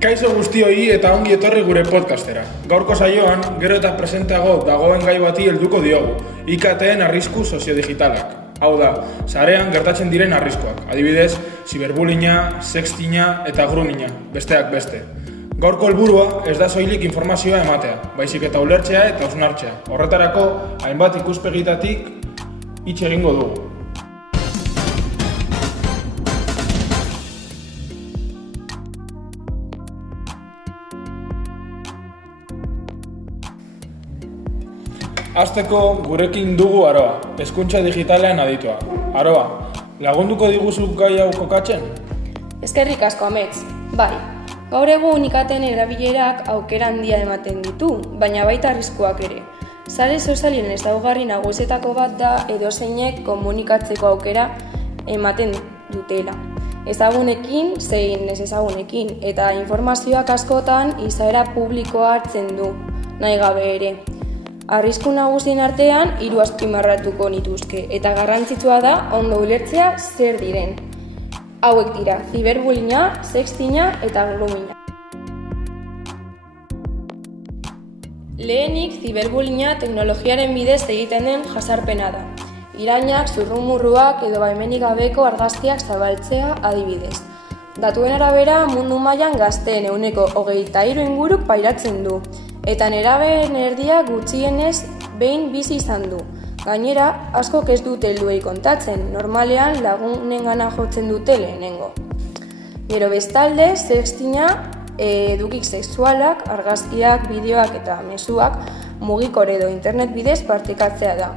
Kaixo guztioi eta ongi etorri gure podcastera. Gaurko saioan, gero eta presenteago dagoen gai bati helduko diogu, IKTen arrisku soziodigitalak. Hau da, sarean gertatzen diren arriskuak. Adibidez, ziberbullyinga, sextinga eta groomina, besteak beste. Gaurko helburua ez da soilik informazioa ematea, baizik eta ulertzea eta hausnartzea. Horretarako, hainbat ikuspegitatik hitz egingo dugu. Hasteko gurekin dugu Aroa, hezkuntza digitalean aditua. Aroa, lagunduko diguzu gai hau kokatzen? Eskerrik asko Amets, bai. Gaur egun IKTen erabilerak aukera handia ematen ditu, baina baita arriskuak ere. Sare sozialen ezaugarri nagusietako bat da edozeinek komunikatzeko aukera ematen dutela. Ezagunekin zein ez ezagunekin, eta informazioak askotan izaera publikoa hartzen du, nahi gabe ere. Arrisku nagusien artean 3 azpimarratuko nituzke, eta garrantzitsua da ondo ulertzea zer diren. Hauek dira, ziberbullyinga, sextinga eta groomina. Lehenik, ziberbullyinga teknologiaren bidez egiten den jasarpena da. Irainak, zurrumurruak edo baimenik gabeko argazkiak zabaltzea adibidez. Datuen arabera, mundu mailan gazteen 23% inguruk pairatzen du, eta nerabeen erdia gutxienez behin bizi izan du. Gainera, askok ez dute helduei kontatzen, normalean lagunengana jotzen dute lehenengo. Gero bestalde, sextinga, edukik sexualak, argazkiak, bideoak eta mezuak mugikor edo internet bidez partekatzea da.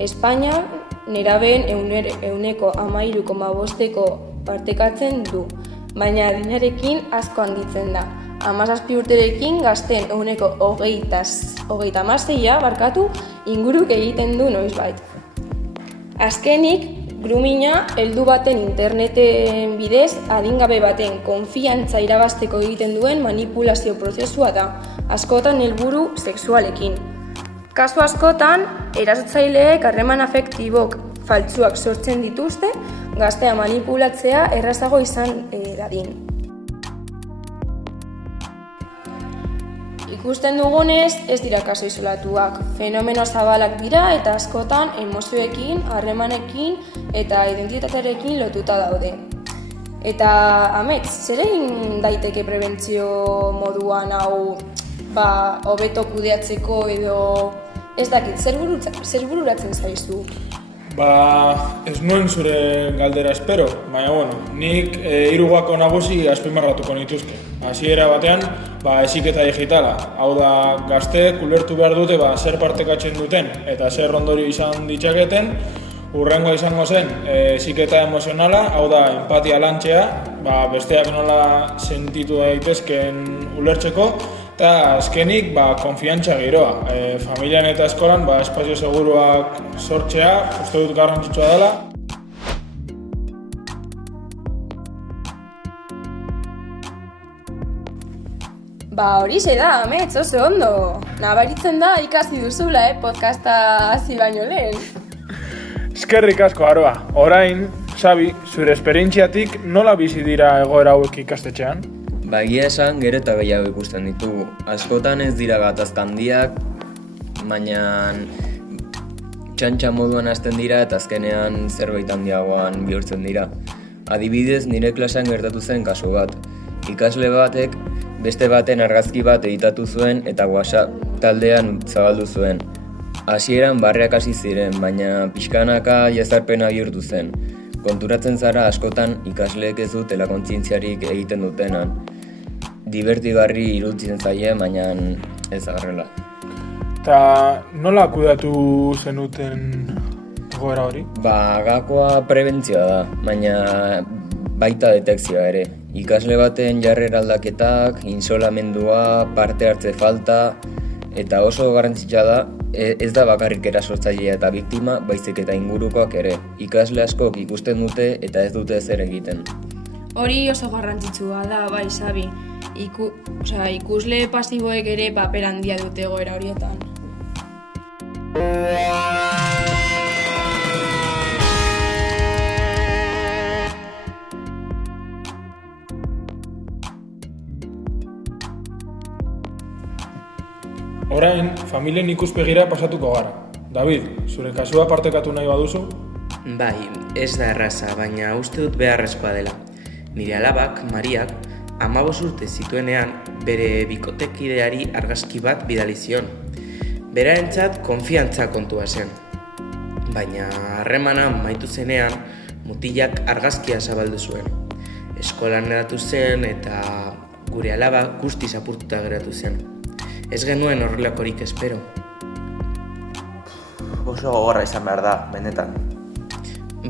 Espainia, nerabeen 13,5% partekatzen du, baina adinarekin asko handitzen da. 17 urterekin gazteen 26% inguruk egiten du noizbait. Azkenik, groomina heldu baten interneten bidez adingabe baten konfiantza irabazteko egiten duen manipulazio prozesua da, askotan helburu sexualekin. Kasu askotan, erasotzaileek harreman afektibok faltsuak sortzen dituzte, gaztea manipulatzea errazago izan dadin. Ikusten dugunez, ez dira kasu isolatuak. Fenomeno zabalak dira eta askotan emozioekin, harremanekin eta identitatearekin lotuta daude. Eta, Amets, zer egin daiteke prebentzio moduan hau hobeto kudeatzeko edo ez dakit, zer bururatzen zaizu? Ez nuen zure galdera espero, baina nik 3 gako nagusi azpimarratuko nituzke. Hasiera batean, heziketa digitala. Hau da, gazteek ulertu behar dute zer partekatzen duten eta zer ondorio izan ditzaketen. Hurrengoa izango zen heziketa emozionala, hau da, empatia lantzea, besteak nola sentitu daitezkeen ulertzeko, eta azkenik, konfiantza giroa. Familian eta eskolan, espazio seguruak sortzea, uste dut garrantzitsua dela. Horixe da, Amets, oso ondo. Nabaritzen da ikasi duzula, podcasta hasi baino lehen. Eskerrik asko, Aroa. Orain, Xabi, zure esperientziatik nola bizi dira egoera hauek ikastetxean? Egia esan, gero eta gehiago ikusten ditugu. Askotan ez dira gatazka handiak, baina txantxa moduan hasten dira eta azkenean zerbait handiagoan bihurtzen dira. Adibidez, nire klasean gertatu zen kasu bat. Ikasle batek beste baten argazki bat editatu zuen eta WhatsApp taldean zabaldu zuen. Hasieran barreak hasi ziren, baina pixkanaka jazarpena bihurtu zen. Konturatzen zara askotan ikasleek ez dutela kontzientziarik egiten dutenan. Divertigarri iruditzen zaie, baina ez horrela. Eta nola kudatu zenuten egoera hori? Gakoa prebentzioa da, baina baita detekzioa ere. Ikasle baten jarrera aldaketak, insolamendua, parte hartze falta, eta oso garrantzitsua da, ez da bakarrik erasotzailea eta biktima, baizik eta ingurukoak ere. Ikasle askok ikusten dute eta ez dute ezer egiten. Hori oso garrantzitsua da, bai, Xabi. Ikusle pasiboek ere paper handia dute egoera horietan. Orain, familien ikuspegira pasatuko gara. David, zure kasua partekatu nahi baduzu? Bai, ez da erraza, baina uste dut beharrezkoa dela. Nire alabak, Mariak, 15 urte zituenean bere bikotekideari argazki bat bidali zion. Berarentzat konfiantza kontua zen. Baina harremana amaitu zenean, mutilak argazkia zabaldu zuen. Eskolan eratu zen eta gure alaba guztiz apurtuta geratu zen. Ez genuen horrelakorik espero. Oso gogorra izan behar da, benetan.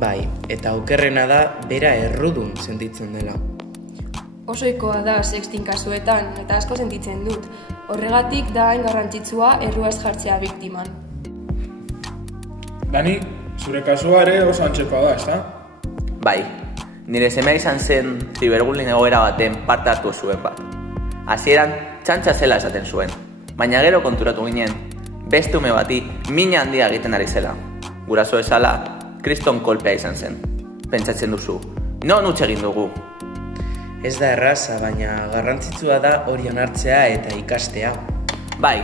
Bai, eta okerrena da bera errudun sentitzen dela. Oso ohikoa da sexting kasuetan eta asko sentitzen dut. Horregatik da hain garrantzitsua erruaz jartzea biktiman. Dani, zure kasua ere oso antzekoa da, ezta? Bai, nire semea izan zen ziberbullying egoera baten parte hartu zuen bat. Hasieran txantxa zela esaten zuen, baina gero konturatu ginen, beste ume bati mina handia egiten ari zela. Guraso ezala, kriston kolpea izan zen. Pentsatzen duzu, non huts egin dugu? Ez da erraza, baina garrantzitsua da hori onartzea eta ikastea. Bai,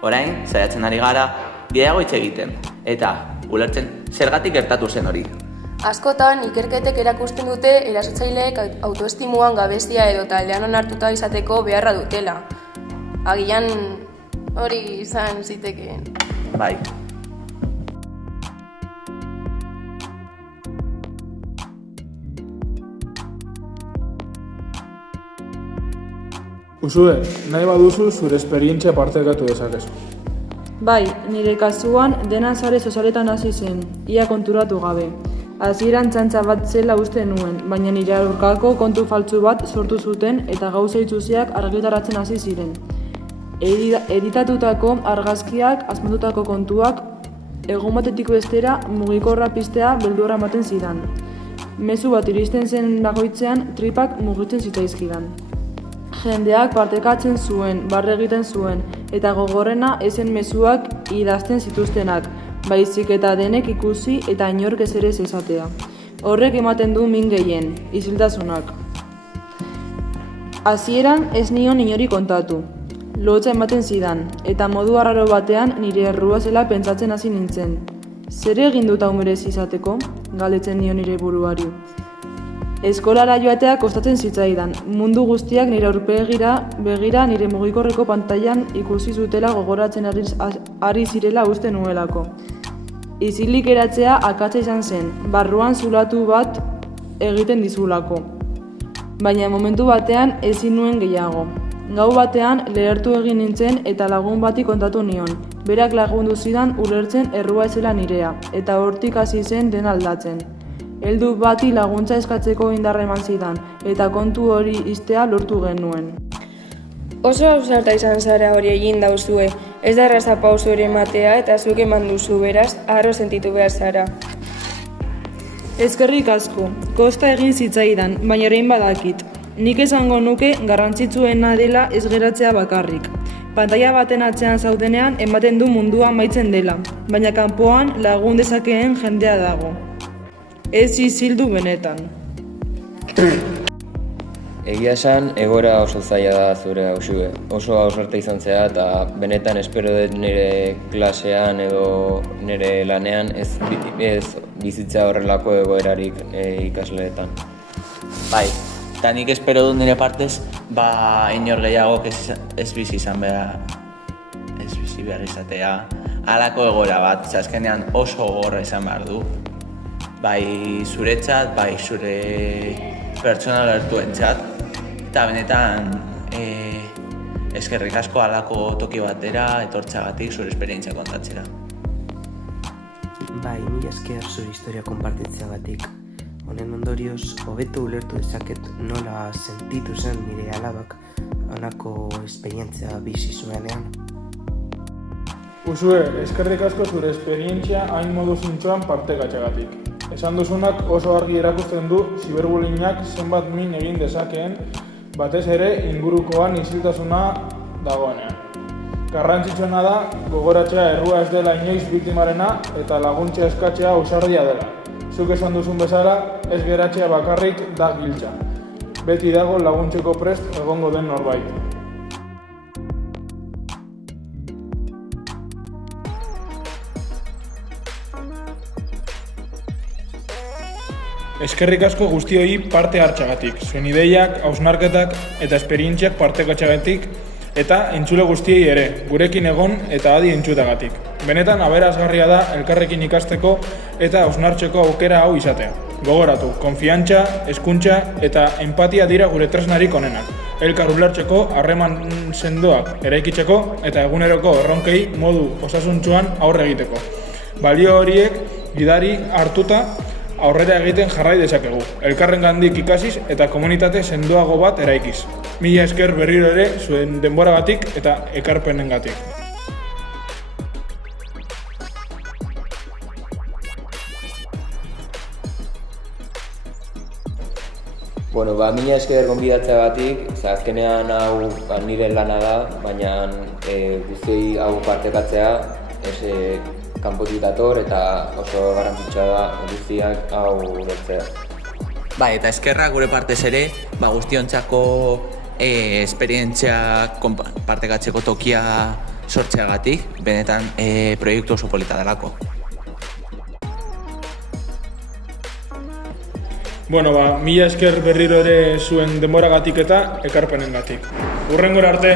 orain, saiatzen ari gara, gehiago hitz egiten, eta ulertzen zergatik gertatu zen hori. Askotan, ikerketek erakusten dute erasotzaileek autoestimuan gabezia edo taldean onartuta izateko beharra dutela. Agian hori izan zitekeen. Bai. Usue, nahi baduzu zure esperientzia partekatu dezakezu. Bai, nire kasuan dena sare sozialetan hasi zen, ia konturatu gabe. Hasieran txantxa bat zela uste nuen, baina nire aurkako kontu faltsu bat sortu zuten eta gauza itsusiak argitaratzen hasi ziren. Editatutako argazkiak, asmatutako kontuak, egun batetik bestera mugikorra piztea beldurra ematen zidan. Mezu bat iristen zen bakoitzean tripak mugitzen zitzaizkidan. Jendeak partekatzen zuen, barre egiten zuen, eta gogorrena ezen mezuak idazten zituztenak, baizik eta denek ikusi eta inork ez ere ez esatea. Horrek ematen du min gehien, isiltasunak. Hasieran ez nion inori kontatu. Lotsa ematen zidan, eta modu arraro batean nire errua zela pentsatzen hasi nintzen. Zer egin dut hau merezi izateko? Galdetzen nion nire buruari. Eskolara joatea kostatzen zitzaidan, mundu guztiak nire aurpegira begira nire mugikorreko pantailan ikusi zutela gogoratzen ari zirela uste nuelako. Isilik eratzea akatsa izan zen, barruan zulatu bat egiten dizulako. Baina momentu batean ezin nuen gehiago. Gau batean lehertu egin nintzen eta lagun bati kontatu nion. Berak lagundu zidan ulertzen errua ezela nirea, eta hortik hasi zen den aldatzen. Heldu bati laguntza eskatzeko indarra eman zidan, eta kontu hori ixtea lortu genuen. Oso ausarta izan zara hori egin dauzue, ez da erraza pausu hori ematea eta zuk eman duzu beraz, harro sentitu behar zara. Eskerrik asko, kosta egin zitzaidan, baina orain badakit. Nik esango nuke garrantzitsuena dela ez geratzea bakarrik. Pantaila baten atzean zaudenean ematen du mundua amaitzen dela, baina kanpoan lagun dezakeen jendea dago. Ez isildu benetan. Egia esan, egora oso zaila da zure hausue. Oso ausarta izan zea eta benetan espero dut nire klasean edo nire lanean ez bizitza horrelako egoerarik ikasleetan. Bai, eta nik espero dut nire partez, inor gehiago ez bizi izan behar, ez bizi behar izatea. Halako egoera bat, azkenean oso gogorra izan behar du. Bai zuretzat, bai zure pertsona gertuentzat, eta benetan eskerrik asko halako toki batera etortzeagatik zure esperientzia kontatzera. Bai, mila esker zure historia konpartitzeagatik. Honen ondorioz, hobeto ulertu dezaket nola sentitu zen nire alabak honako esperientzia bizi zuenean. Usue, eskerrik asko zure esperientzia hain modu zintzoan partekatzeagatik. Esan duzunak oso argi erakusten du ziberbullyingak zenbat min egin dezakeen, batez ere ingurukoan isiltasuna dagoenean. Garrantzitsuena da gogoratzea errua ez dela inoiz biktimarena eta laguntza eskatzea ausardia dela. Zuk esan duzun bezala, ez geratzea bakarrik da giltza. Beti dago laguntzeko prest egongo den norbait. Eskerrik asko guztioi parte hartxagatik, zuen ideiak, hausnarketak eta esperientziak partekatxagatik eta entzule guztiei ere, gurekin egon eta adi entzutagatik. Benetan aberazgarria da elkarrekin ikasteko eta hausnartzeko aukera hau izatea. Gogoratu, konfiantza, hezkuntza eta empatia dira gure tresnarik onenak. Elkar ulertzeko, harreman sendoak eraikitzeko eta eguneroko erronkei modu osasuntsuan aurre egiteko. Balio horiek gidari hartuta aurrera egiten jarrai dezakegu. Elkarrengandik ikasiz eta komunitate sendoago bat eraikiz. Mila esker berriro ere zuen denboragatik eta ekarpenengatik. Bueno, mila esker gonbidatzeagatik, azkenean hau nire lana da, baina guztioi hau partekatzea, kanpotik dator eta oso garrantzitsua da guztiak hau lortzea. Eta eskerrak gure partez ere, guztiontzako esperientziak partekatzeko tokia sortzeagatik, benetan proiektu oso polita delako. Mila esker berriro ere zuen denboragatik eta ekarpenengatik. Hurrengora arte!